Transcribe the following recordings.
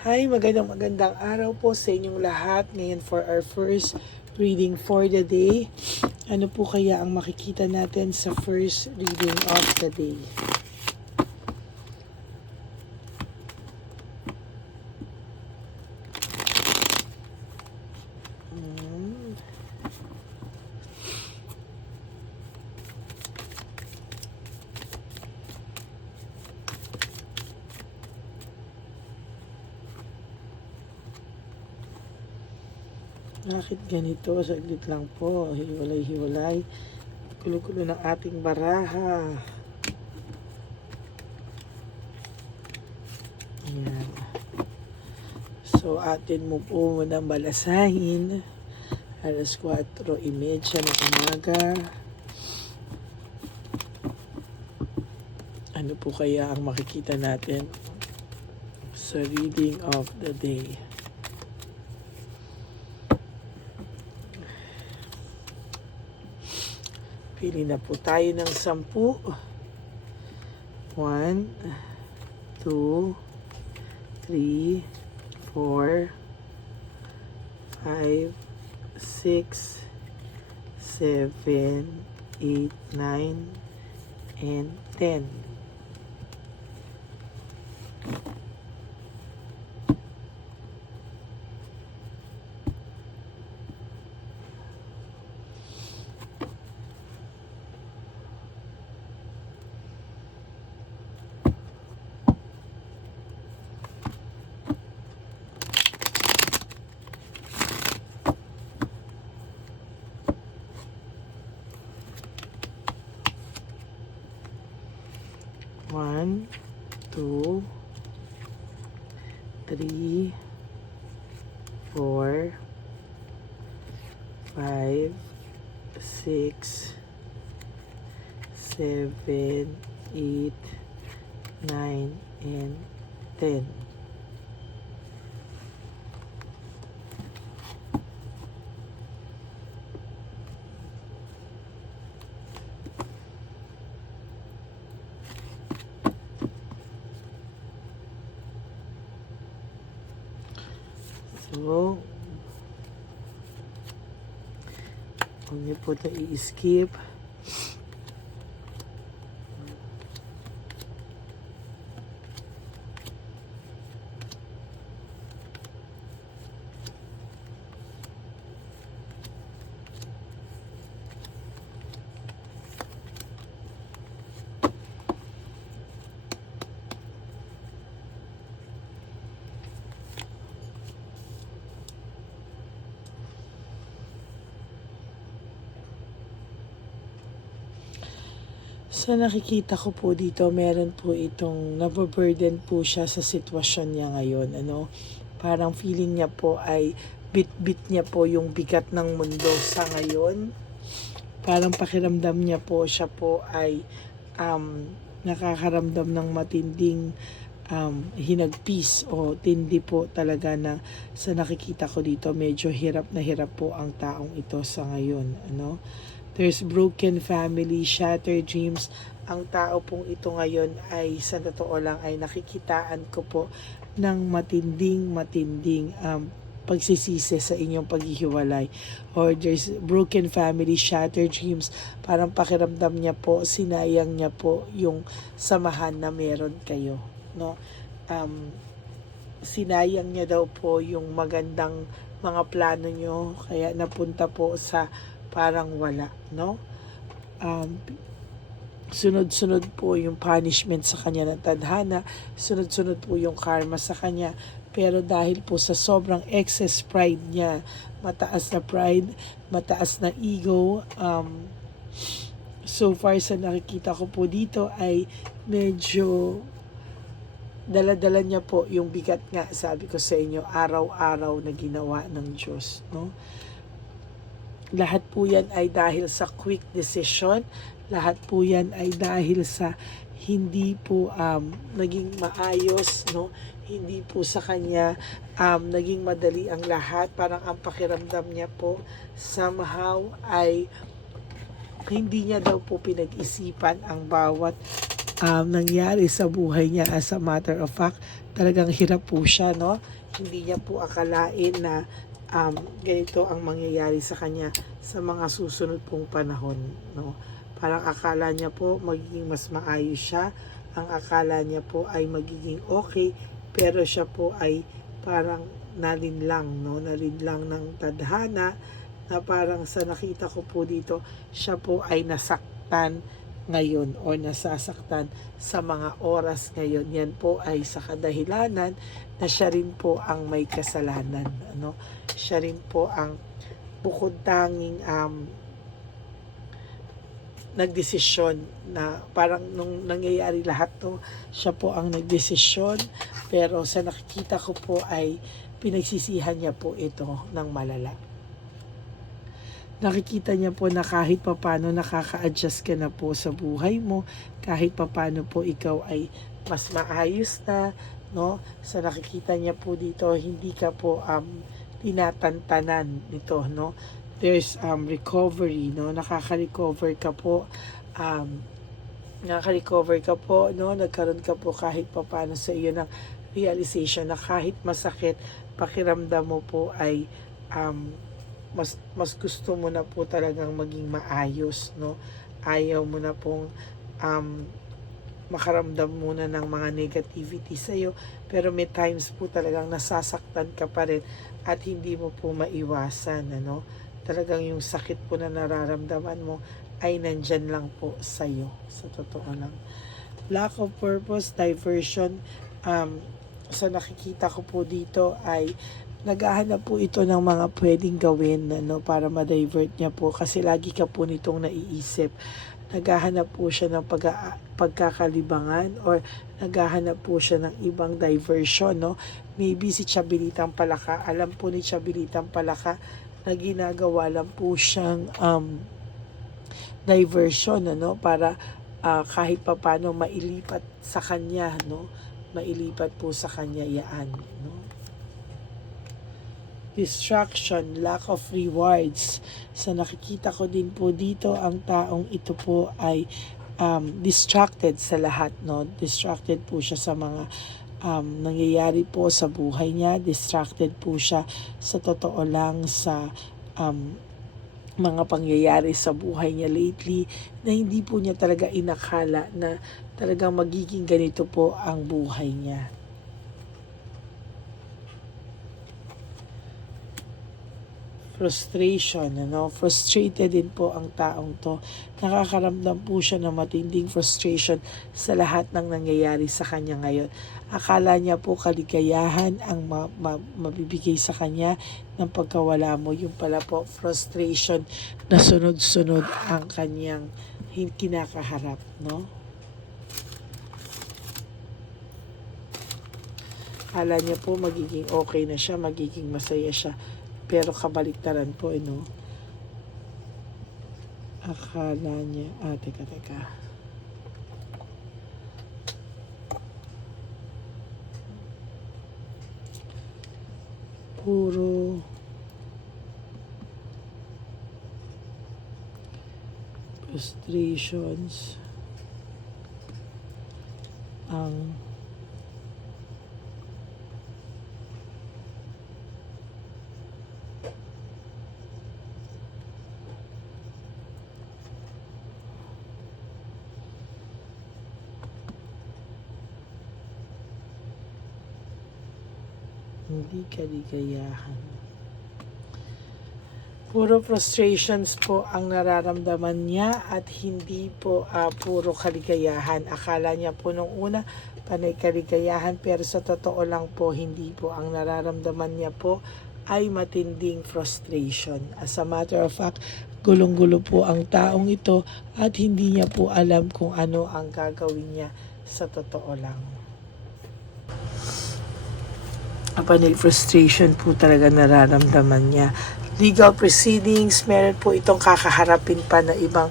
Hi, magandang araw po sa inyong lahat. Ngayon for our first reading for the day. Ano po kaya ang makikita natin sa first reading of the day? Bakit ganito? Saglit lang po. Hiwalay-hiwalay. Gulo-gulo ng ating baraha. Ayan. So, atin mo po munang balasahin. Alas 4:30 ng umaga. Ano po kaya ang makikita natin sa reading of the day? Pili na po tayo ng 10. 1, 2, 3, 4, 5, 6, 7, 8, 9, and 10. One, 2, 3, 4, 5, 6, 7, 8, 9, and 10. So, huwag niyo po ito i-skip. So nakikita ko po dito, meron po itong nababurden po siya sa sitwasyon niya ngayon. Parang feeling niya po ay bit-bit niya po yung bigat ng mundo sa ngayon. Parang pakiramdam niya po siya po ay nakakaramdam ng matinding hinagpis o tindi po talaga na sa nakikita ko dito. Medyo hirap na hirap po ang taong ito sa ngayon. There's broken family, shattered dreams. Ang tao pong ito ngayon ay sa totoo lang ay nakikitaan ko po ng matinding pagsisisi sa inyong paghihiwalay. Or there's broken family, shattered dreams. Parang pakiramdam niya po, sinayang niya po yung samahan na meron kayo. Sinayang niya daw po yung magandang mga plano nyo, kaya napunta po sa parang wala, sunod-sunod po yung punishment sa kanya ng tadhana, sunod-sunod po yung karma sa kanya, pero dahil po sa sobrang excess pride niya, mataas na pride, mataas na ego, so far sa nakikita ko po dito ay medyo dala-dala niya po yung bigat nga, sabi ko sa inyo, araw-araw na ginawa ng Diyos, Lahat po yan ay dahil sa quick decision. Lahat po yan ay dahil sa hindi po naging maayos, Hindi po sa kanya naging madali ang lahat. Parang ang pakiramdam niya po somehow ay hindi niya daw po pinag-isipan ang bawat nangyari sa buhay niya. As a matter of fact, talagang hirap po siya, no? Hindi niya po akalain na ganito ang mangyayari sa kanya sa mga susunod pong panahon, no? Parang akala niya po magiging mas maayos siya, ang akala niya po ay magiging okay, pero siya po ay parang nalinlang, no? Nalinlang ng tadhana, na parang sa nakita ko po dito, siya po ay nasaktan ngayon o nasasaktan sa mga oras ngayon. Yan po ay sa kadahilanan na siya rin po ang may kasalanan, ano? Siya rin po ang bukod tanging nagdesisyon, na parang nung nangyayari lahat to, siya po ang nagdesisyon, pero sa nakikita ko po ay pinagsisihan niya po ito ng malala. Nakikita niya po na kahit papano nakaka-adjust ka na po sa buhay mo, kahit papano po ikaw ay mas maayos na, no? Sa nakikita niya po dito, hindi ka po tinatantanan nito, no? There's recovery, no? Nakaka-recover ka po, no? Nagkaroon ka po kahit papano sa iyo ng realization na kahit masakit, pakiramdam mo po ay mas gusto mo na po talagang maging maayos, no? Ayaw mo na pong makaramdam muna ng mga negativity sa iyo, pero may times po talagang nasasaktan ka pa rin at hindi mo po maiwasan, ano? Talagang yung sakit po na nararamdaman mo ay nandyan lang po sa iyo, sa totoo lang. Lack of purpose, diversion, sa nakikita ko po dito ay naghahanap po ito ng mga pwedeng gawin, ano, para ma-divert niya po, kasi lagi ka po nitong naiisip. Naghahanap po siya ng pagkakalibangan, or naghahanap po siya ng ibang diversion, no? Maybe si Chabelitang Palaka, alam po ni Chabelitang Palaka na ginagawa lang po siyang diversion, ano, para kahit papano mailipat sa kanya, no? Mailipat po sa kanya yaan, no? Distraction, lack of rewards. Sa nakikita ko din po dito, ang taong ito po ay distracted sa lahat, no? Distracted po siya sa mga nangyayari po sa buhay niya. Distracted po siya sa totoo lang sa mga pangyayari sa buhay niya lately, na hindi po niya talaga inakala na talagang magiging ganito po ang buhay niya. Frustration, ano? Frustrated din po ang taong to. Nakakaramdam po siya ng matinding frustration sa lahat ng nangyayari sa kanya ngayon. Akala niya po kaligayahan ang mabibigay sa kanya ng pagkawala mo. Yung pala po, frustration na sunod-sunod ang kanyang kinakaharap, no? Akala niya po magiging okay na siya, magiging masaya siya. Pero kabaliktaran po, no? Akala niya, teka. Puro frustrations ang hindi kaligayahan. Puro frustrations po ang nararamdaman niya at hindi po puro kaligayahan. Akala niya po nung una panay kaligayahan, pero sa totoo lang po hindi po. Ang nararamdaman niya po ay matinding frustration. As a matter of fact, gulong-gulo po ang taong ito at hindi niya po alam kung ano ang gagawin niya sa totoo lang. Panay frustration po talaga nararamdaman niya. Legal proceedings, meron po itong kakaharapin pa na ibang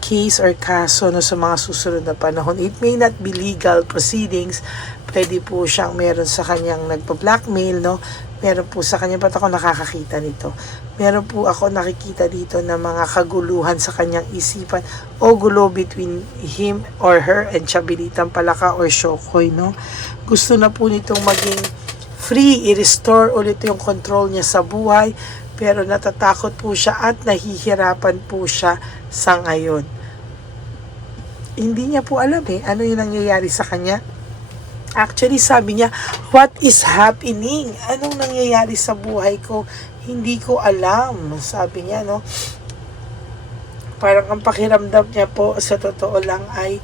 case or kaso, no, sa mga susunod na panahon. It may not be legal proceedings, pwede po siyang meron sa kanyang nagpa-blackmail, no? Meron po sa kanya, ba't ako nakakakita nito? Meron po ako nakikita dito na mga kaguluhan sa kanyang isipan o gulo between him or her and Chabilitang Palaka or Shokoy, no? Gusto na po nitong maging free, i-restore ulit yung control niya sa buhay, pero natatakot po siya at nahihirapan po siya sa ngayon. Hindi niya po alam ano yung nangyayari sa kanya. Actually, sabi niya, what is happening? Anong nangyayari sa buhay ko? Hindi ko alam. Sabi niya, no? Parang ang pakiramdam niya po, sa totoo lang ay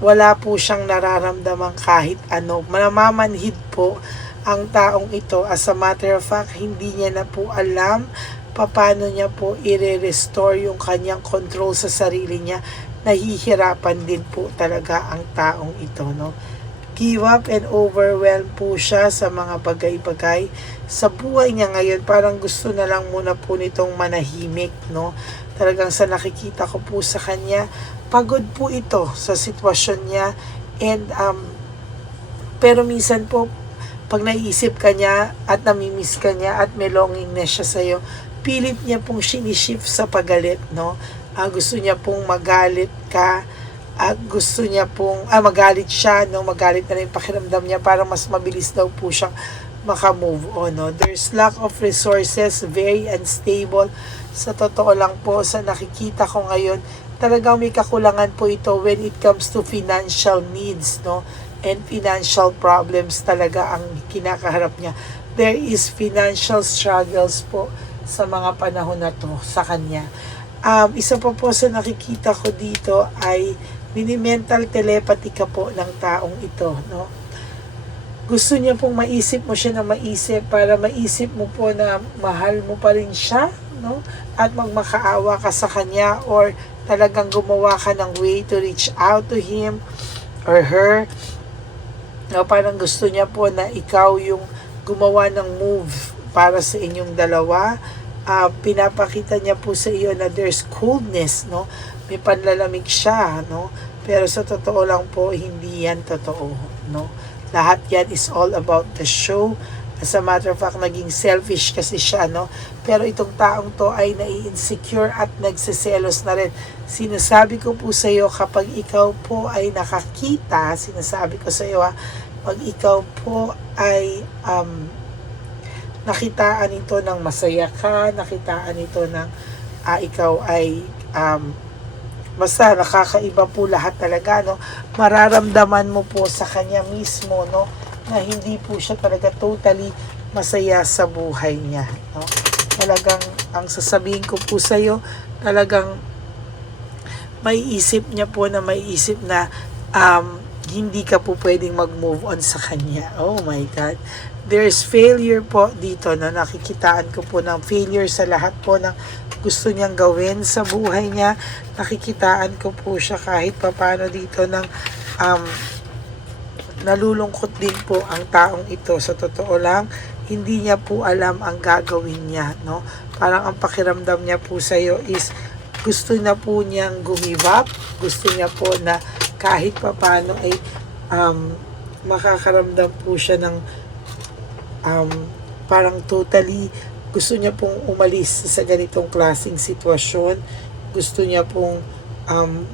wala po siyang nararamdaman kahit ano. Namamanhid po ang taong ito. As a matter of fact, hindi niya na po alam paano niya po i-restore yung kanyang control sa sarili niya. Nahihirapan din po talaga ang taong ito, no? Give up and overwhelmed po siya sa mga bagay-bagay sa buhay niya ngayon. Parang gusto na lang muna po nitong manahimik, no? Talagang sa nakikita ko po sa kanya, pagod po ito sa sitwasyon niya. And pero minsan po, pag naiisip ka niya at namimiss ka niya at may longing na siya sa'yo, pilit niya pong sinishift sa pagalit, no? Gusto niya pong magalit ka, gusto niya pong magalit siya, no? Magalit na rin pakiramdam niya para mas mabilis daw po siyang makamove on, no? There's lack of resources, very unstable. Sa totoo lang po, sa nakikita ko ngayon, talagang may kakulangan po ito when it comes to financial needs, no? And financial problems talaga ang kinakaharap niya. There is financial struggles po sa mga panahon na to sa kanya. Isa pa po sa nakikita ko dito ay mini-mental telepathy ka po ng taong ito, no? Gusto niya pong maisip mo siya na maisip para maisip mo po na mahal mo pa rin siya, no? At magmakaawa ka sa kanya or talagang gumawa ka ng way to reach out to him or her. No, parang gusto niya po na ikaw yung gumawa ng move para sa inyong dalawa. Pinapakita niya po sa iyo na there's coldness, no? May panlalamig siya, no? Pero sa totoo lang po, hindi yan totoo, no? Lahat yan is all about the show. As a matter of fact, naging selfish kasi siya, no? Pero itong taong to ay nai-insecure at nagsiselos na rin. Sinasabi ko po sa iyo, kapag ikaw po ay nakakita, sinasabi ko sa iyo, pag ikaw po ay nakitaan ito ng masaya ka, nakitaan ito ng ikaw ay basta nakakaiba po lahat talaga, no? Mararamdaman mo po sa kanya mismo, no, na hindi po siya talaga totally masaya sa buhay niya, no? Talagang ang sasabihin ko po sa iyo, talagang may isip niya po na hindi ka po pwedeng mag-move on sa kanya. Oh my God. There's failure po dito, no? Nakikitaan ko po ng failure sa lahat po ng gusto niyang gawin sa buhay niya. Nakikitaan ko po siya kahit papano dito ng nalulungkot din po ang taong ito. Sa totoo lang, hindi niya po alam ang gagawin niya, no? Parang ang pakiramdam niya po sa iyo is gusto na po niyang give up. Gusto niya po na kahit papano ay makakaramdam po siya ng parang totally gusto niya pong umalis sa ganitong klaseng sitwasyon. Gusto niya pong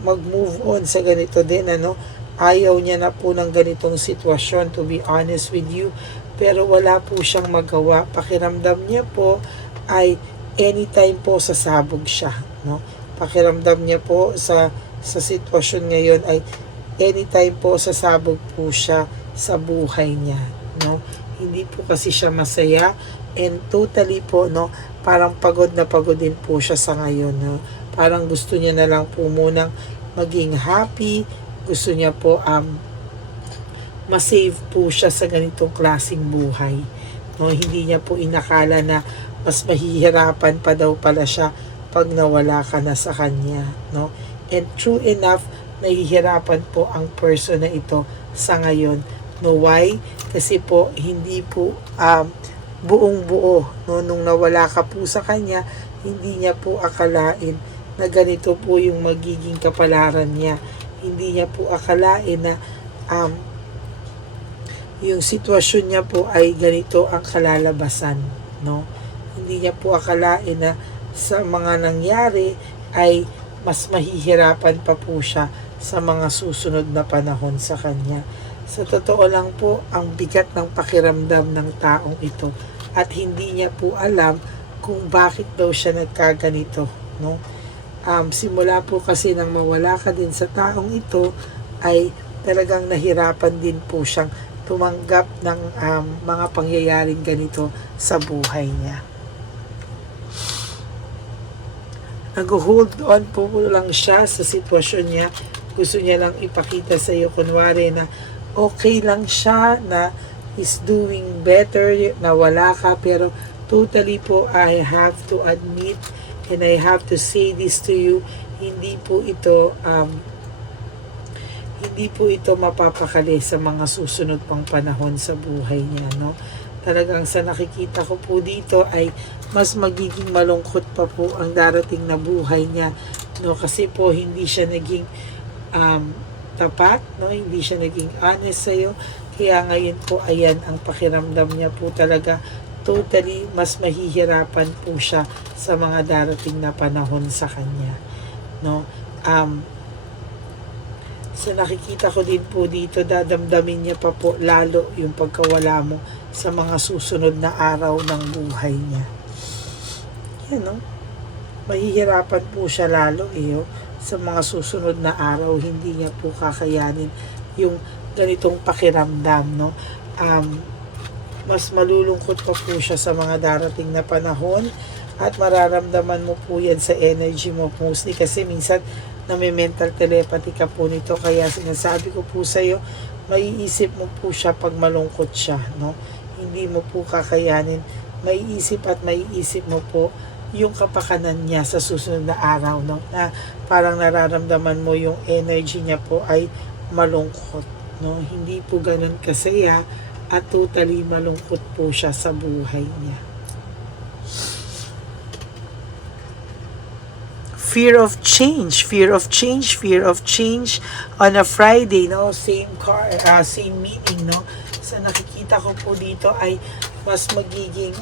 mag-move on sa ganito din, ano? Ayaw niya na po ng ganitong sitwasyon, to be honest with you. Pero wala po siyang magawa. Pakiramdam niya po ay anytime po sasabog siya, no? Pakiramdam niya po sa sitwasyon ngayon ay anytime po sasabog po siya sa buhay niya, no? Hindi po kasi siya masaya and totally po, no, parang pagod na pagod din po siya sa ngayon, no? Parang gusto niya na lang po munang maging happy. Gusto niya po masave po siya sa ganitong klaseng buhay, no? Hindi niya po inakala na mas mahihirapan pa daw pala siya pag nawala ka na sa kanya, no? And true enough, nahihirapan po ang person na ito sa ngayon. No, why? Kasi po hindi po buong buo, no, nung nawala ka po sa kanya, hindi niya po akalain na ganito po yung magiging kapalaran niya. Hindi niya po akalain na yung sitwasyon niya po ay ganito ang kalalabasan, no? Hindi niya po akalain na sa mga nangyari ay mas mahihirapan pa po siya sa mga susunod na panahon sa kanya. Sa totoo lang po, ang bigat ng pakiramdam ng taong ito at hindi niya po alam kung bakit daw siya nagkaganito, no? Simula po kasi nang mawala ka din sa taong ito ay talagang nahirapan din po siyang tumanggap ng mga pangyayaring ganito sa buhay niya. Nag-hold on po lang siya sa sitwasyon niya. Gusto niya lang ipakita sa iyo kunwari na okay lang siya, na is doing better, na wala ka, pero totally po I have to admit and I have to say this to you, hindi po ito mapapakali sa mga susunod pang panahon sa buhay niya, no? Talagang sa nakikita ko po dito ay mas magiging malungkot pa po ang darating na buhay niya, no? Kasi po hindi siya naging tapat, no? Hindi siya naging honest sa'yo. Kaya ngayon po, ayan, ang pakiramdam niya po talaga, totally mas mahihirapan po siya sa mga darating na panahon sa kanya, no? Sa nakikita ko din po dito, dadamdamin niya pa po lalo yung pagkawala mo sa mga susunod na araw ng buhay niya. Yan, no? Mahihirapan po siya lalo sa mga susunod na araw. Hindi niya po kakayanin yung ganitong pakiramdam, no? Mas malulungkot pa po siya sa mga darating na panahon at mararamdaman mo po yan sa energy mo mostly kasi minsan nami-mental telepathy ka po nito, kaya sinasabi ko po sa iyo, maiisip mo po siya pag malungkot siya, no? Hindi mo po kakayanin, maiisip at maiisip mo po yung kapakanan niya sa susunod na araw, no? Na parang nararamdaman mo yung energy niya po ay malungkot, no? Hindi po ganun kasaya at totally malungkot po siya sa buhay niya. Fear of change on a Friday, no? Same meaning, no? Sa nakikita ko po dito ay mas magiging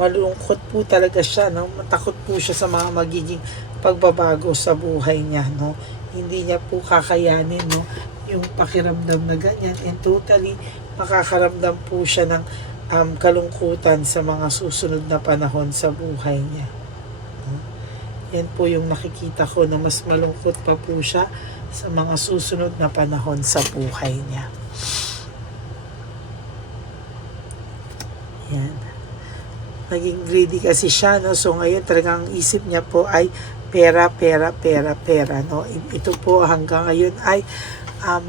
malungkot po talaga siya, no? Matakot po siya sa mga magiging pagbabago sa buhay niya, no? Hindi niya po kakayanin, no, yung pakiramdam na ganyan, and totally makakaramdam po siya ng kalungkutan sa mga susunod na panahon sa buhay niya. Yan po yung nakikita ko na mas malungkot pa po siya sa mga susunod na panahon sa buhay niya. Yan. Naging greedy kasi siya, no? So ngayon talagang isip niya po ay pera, no? Ito po hanggang ngayon ay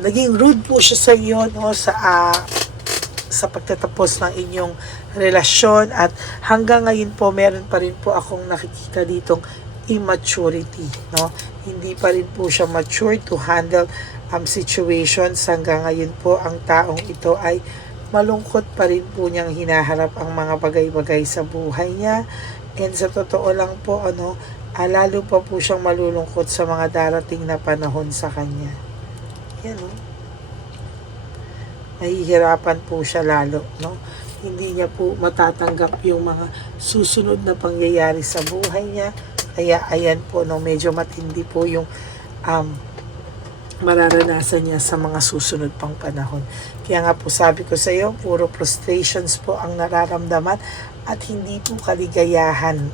naging rude po siya sa iyo, no? Sa pagtatapos ng inyong relasyon, at hanggang ngayon po meron pa rin po akong nakikita ditong immaturity, no? Hindi pa rin po siya mature to handle situations. Hanggang ngayon po ang taong ito ay malungkot pa rin po niyang hinaharap ang mga bagay-bagay sa buhay niya, and sa totoo lang po lalo pa po siyang malulungkot sa mga darating na panahon sa kanya. Yan, no? Mahihirapan po siya lalo, no? Hindi niya po matatanggap yung mga susunod na pangyayari sa buhay niya. Kaya ayan po, no, medyo matindi po yung mararanasan niya sa mga susunod pang panahon. Kaya nga po sabi ko sa iyo, puro frustrations po ang nararamdaman at hindi po kaligayahan.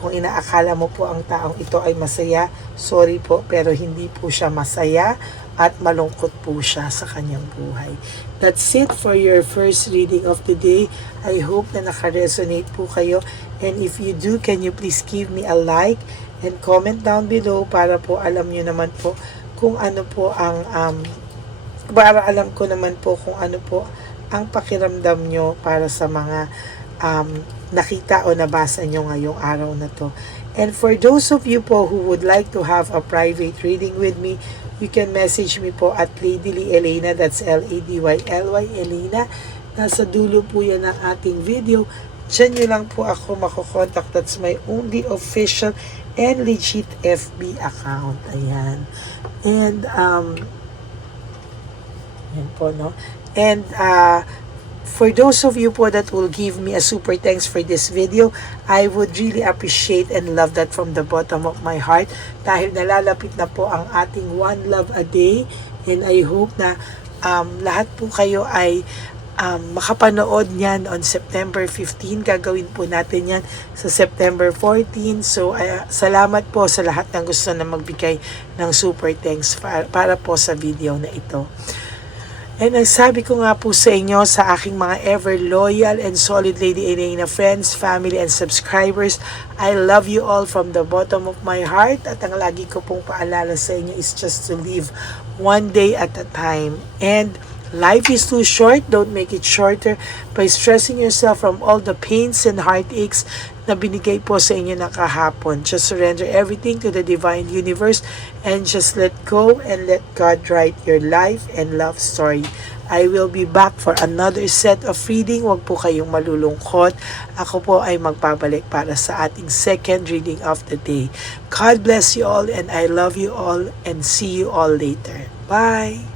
Kung inaakala mo po ang taong ito ay masaya, sorry po, pero hindi po siya masaya at malungkot po siya sa kanyang buhay. That's it for your first reading of the day. I hope na naka-resonate po kayo. And if you do, can you please give me a like and comment down below para po alam nyo naman po kung ano po ang para alam ko naman po kung ano po ang pakiramdam nyo para sa mga nakita o nabasa nyo ngayong araw na to. And for those of you po who would like to have a private reading with me, you can message me po at Ladyly Elena, that's Ladyly Elena. Nasa dulo po yan ng ating video. Diyan nyo lang po ako makokontak. That's my only official and legit FB account. Ayan. And Yan po, no? And for those of you po that will give me a super thanks for this video, I would really appreciate and love that from the bottom of my heart dahil nalalapit na po ang ating One Love a Day, and I hope na lahat po kayo ay makapanood niyan on September 15. Gagawin po natin yan sa September 14. So, salamat po sa lahat ng gusto na magbigay ng super thanks para po sa video na ito. And ang sabi ko nga po sa inyo, sa aking mga ever loyal and solid Lady Elena friends, family, and subscribers, I love you all from the bottom of my heart. At ang lagi ko pong paalala sa inyo is just to live one day at a time. And life is too short. Don't make it shorter by stressing yourself from all the pains and heartaches na binigay po sa inyo na kahapon. Just surrender everything to the divine universe and just let go and let God write your life and love story. I will be back for another set of reading. Huwag po kayong malulungkot. Ako po ay magpabalik para sa ating second reading of the day. God bless you all and I love you all and see you all later. Bye!